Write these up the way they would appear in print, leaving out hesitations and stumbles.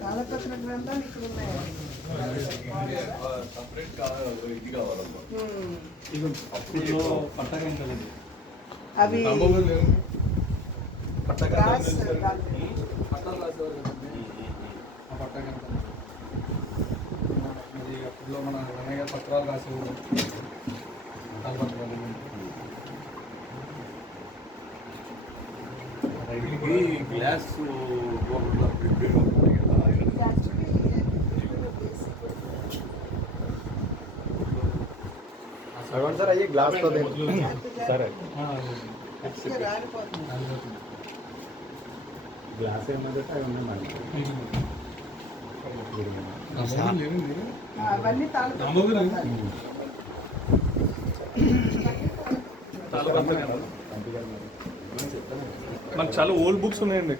తాళపత్ర గ్రంథాలు ఇక్కడ ఉన్నాయి. అవి అప్పుడులో మన రమయ్య గారు పత్రాలు రాసేవారు. గ్లాస్ సార్ అయ్యి గ్లాస్ తో సరే గ్లాస్ ఏమంటే అవి ఉన్నాయి. అవన్నీ మనకు చాలా ఓల్డ్ బుక్స్ ఉన్నాయండి.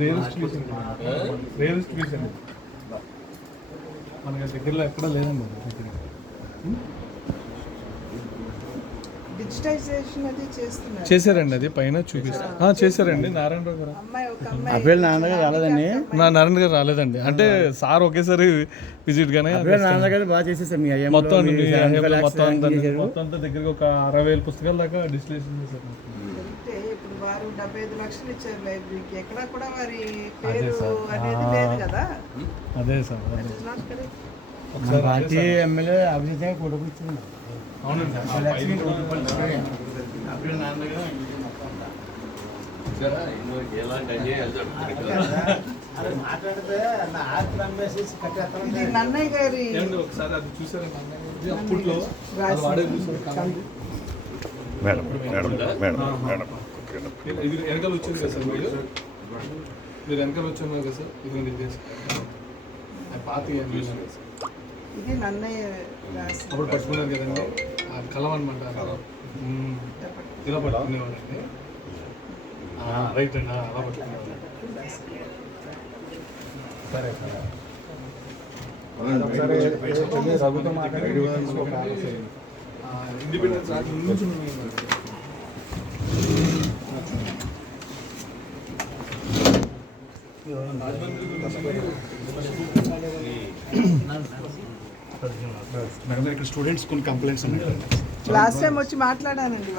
రియలిస్ట్ పీస్ అండి, మనకి దగ్గరలో ఎక్కడా లేదండి. డిజిటైజేషన్ అది చేస్తున్నారు. చేశారండి, అది పైన చూపిస్తారు. చేశారండి. నారాయణరావు గారు నాన్నగారు రాలేదండి. నారాయణ గారు రాలేదండి. అంటే సార్ ఒకేసారి విజిట్ గానే నాన్నగారు బాగా చేసేసారు. మొత్తం మొత్తం అంతా దగ్గరగా ఒక 60,000 పుస్తకాల దాకా డిస్టిలేషన్ చేశారు. ఇప్పుడు వారు 75 లక్షలు ఇచ్చారు లైబ్రరీకి. ఎక్కడ కూడా వారి పేరు అనేది లేదు కదా. అదే సార్, పార్టీ ఎమ్మెల్యే అభివృద్ధి కొడుకుచ్చింది. అవునండి. ఇది నన్నయ్య గారి ఒకసారి అది చూసారండి. అప్పట్లో ఇది వెనకాల వచ్చింది కదా సార్, మీరు వెనకాల వచ్చున్నారు కదా సార్. ఇది పాత ఇది నన్నయ్య అప్పుడు పట్టుకున్నారు కదండి, కలం అనమాట. ఇలా పట్టుకునేవాళ్ళండి. రైట్ అండి, అలా పట్టుకునేవాళ్ళు. సరే ఇండిపెండెన్స్ రాక నుంచి మేడం ఇక్కడ స్టూడెంట్స్ కొన్ని కంప్లైంట్స్ ఉన్నాయి. లాస్ట్ టైం వచ్చి మాట్లాడానండి.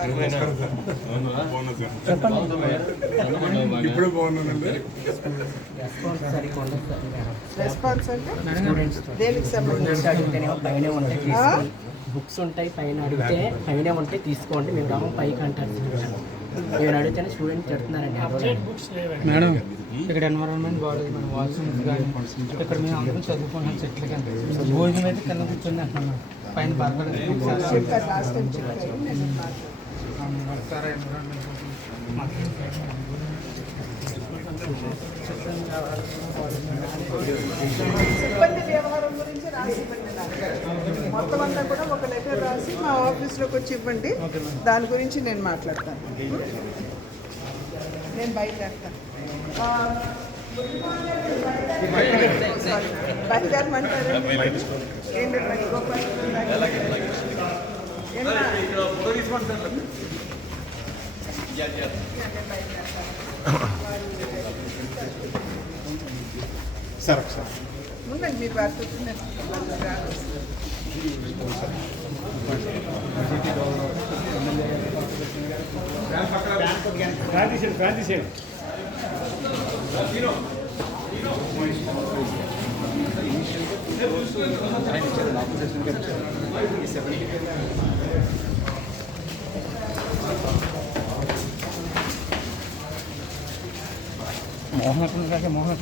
ఇప్పుడు బాగున్నానండి. రెస్పాన్స్ అంటే దేనికి సంబంధించి బుక్స్ ఉంటాయి, పైన అడిగితే పైన ఉంటాయి తీసుకోండి, మేము రాము పైకి అంటారు. నేను అడిగితేనే స్టూడెంట్ చెప్తున్నారండి. మేడం ఇక్కడ ఎన్వైరన్మెంట్ బాగుంది, మన వాష్రూమ్స్ కానీ ఇక్కడ మేము అందరం చదువుకున్నాం చెట్ల కింద. భోజనం అయితే కింద కూర్చొని అంటున్నాం, పైన బర్గర్ సరే సిబ్బంది వ్యవహారం గురించి రాసి ఇవ్వండి. మొత్తం అంతా కూడా ఒక లెటర్ రాసి మా ఆఫీస్లోకి వచ్చి ఇవ్వండి. దాని గురించి నేను మాట్లాడతాను. నేను బయలుదేరుతాను. బయలుదేరమంటారు ఏంటంటే సార్ సార్ ఉండండి, మీరు పడుతుంది. మోహన్